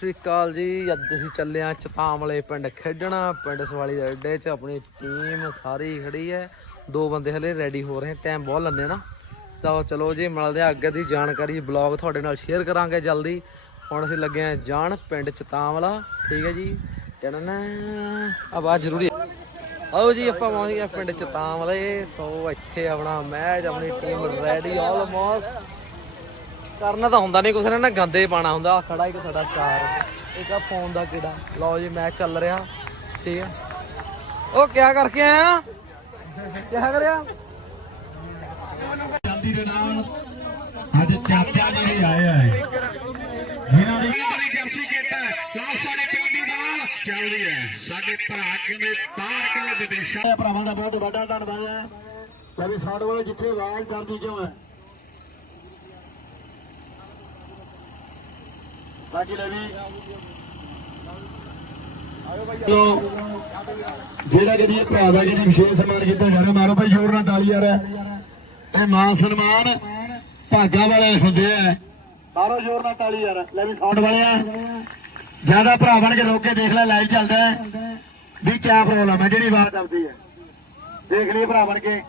ਸ੍ਰੀ ਅਕਾਲ ਜੀ। ਅੱਜ ਅਸੀਂ ਚੱਲੇ ਆ ਚਤਾਮਲੇ ਪਿੰਡ ਖੇਡਣਾ। ਪਿੰਡ ਸਵਾਲੀ ਦੇ ਅੱਡੇ 'ਚ ਆਪਣੀ ਟੀਮ ਸਾਰੀ ਖੜੀ ਹੈ। ਦੋ ਬੰਦੇ ਹਲੇ ਰੈਡੀ ਹੋ ਰਹੇ ਟਾਈਮ ਬਹੁਤ ਲੰਨੇ ਨਾ। ਤਾਂ ਚਲੋ ਜੀ, ਮਿਲਦੇ ਆ ਅੱਗੇ ਦੀ ਜਾਣਕਾਰੀ। ਬਲੌਗ ਤੁਹਾਡੇ ਨਾਲ ਸ਼ੇਅਰ ਕਰਾਂਗੇ ਜਲਦੀ। ਹੁਣ ਅਸੀਂ ਲੱਗੇ ਆ ਜਾਣ ਪਿੰਡ ਚਤਾਮਲਾ ਠੀਕ ਹੈ ਜੀ? ਚੜਨਾ ਆਵਾਜ਼ ਜ਼ਰੂਰੀ ਹੈ। ਆਓ ਜੀ, ਆਪਾਂ ਪਹੁੰਚ ਗਏ ਪਿੰਡ ਚਤਾਮਲੇ ਸੋ ਇੱਥੇ ਆਪਣਾ ਮੈਚ ਆਪਣੀ ਟੀਮ ਰੈਡੀ ਆਲਮੋਸਟ ਕਰਨਾ ਤਾਂ ਹੁੰਦਾ ਨਹੀਂ ਕੁਛ ਨੇ ਨਾ ਗੰਦੇ ਪਾਣਾ ਹੁੰਦਾ। ਖੜਾ ਇੱਕ ਸਾਡਾ ਸਟਾਰ ਇੱਕ ਆ ਫੋਨ ਦਾ ਕਿਹੜਾ। ਲਓ ਜੀ ਮੈਚ ਚੱਲ ਰਿਹਾ। ਠੀਕ ਹੈ ਉਹ ਕਿਆ ਕਰਕੇ ਆਇਆ ਕਿਆ ਕਰਿਆ? ਜਾਂਦੀ ਦੇ ਨਾਲ ਅੱਜ ਚਾਚਾ ਜੀ ਵੀ ਆਏ ਆ ਜਿਨ੍ਹਾਂ ਦੀ ਵੀ ਜਰਸੀ ਕੀਤਾ ਲਾਲ ਸਾਡੇ ਟੀਮ ਦੀ ਬਾਲ ਚੱਲਦੀ ਹੈ। ਸਾਡੇ ਭਰਾ ਕਹਿੰਦੇ ਤਾਰ ਕੇ ਵਿਦੇਸ਼ਾਂ। ਭਰਾਵਾਂ ਦਾ ਬਹੁਤ ਵੱਡਾ ਧੰਨਵਾਦ ਹੈ। ਵੀ ਸਾਡੇ ਵੱਲ ਜਿੱਥੇ ਆਵਾਜ਼ ਜਾਂਦੀ ਕਿਉਂ ਹੈ? ਬਾਕੀ ਜਿਹੜਾ ਕਿ ਇਹ ਭਰਾ ਦਾ ਜਿਹਨੇ ਵਿਸ਼ੇਸ਼ ਸਨਮਾਨ ਕੀਤਾ ਜਾ ਰਿਹਾ ਮਾਰੋ ਭਾਈ ਜ਼ੋਰ ਨਾਲ ਤਾਲੀ ਯਾਰ। ਇਹ ਮਾਨ ਸਨਮਾਨ ਭਾਗਾ ਵਾਲੇ ਹੁੰਦੇ ਆ। ਮਾਰੋ ਜ਼ੋਰ ਨਾਲ ਤਾਲੀ ਯਾਰ ਲੈ ਵੀ ਸਾਊਂਡ ਵਾਲਿਆ ਜ਼ਿਆਦਾ ਭਰਾ ਬਣ ਕੇ ਰੋਕ ਕੇ ਦੇਖ ਲੈ ਲਾਈਵ ਚੱਲਦਾ ਵੀ ਕੀ ਪ੍ਰੋਬਲਮ ਹੈ ਜਿਹੜੀ ਆਵਾਜ਼ ਆਉਂਦੀ ਹੈ। ਦੇਖ ਲਈ ਭਰਾ ਬਣ ਕੇ।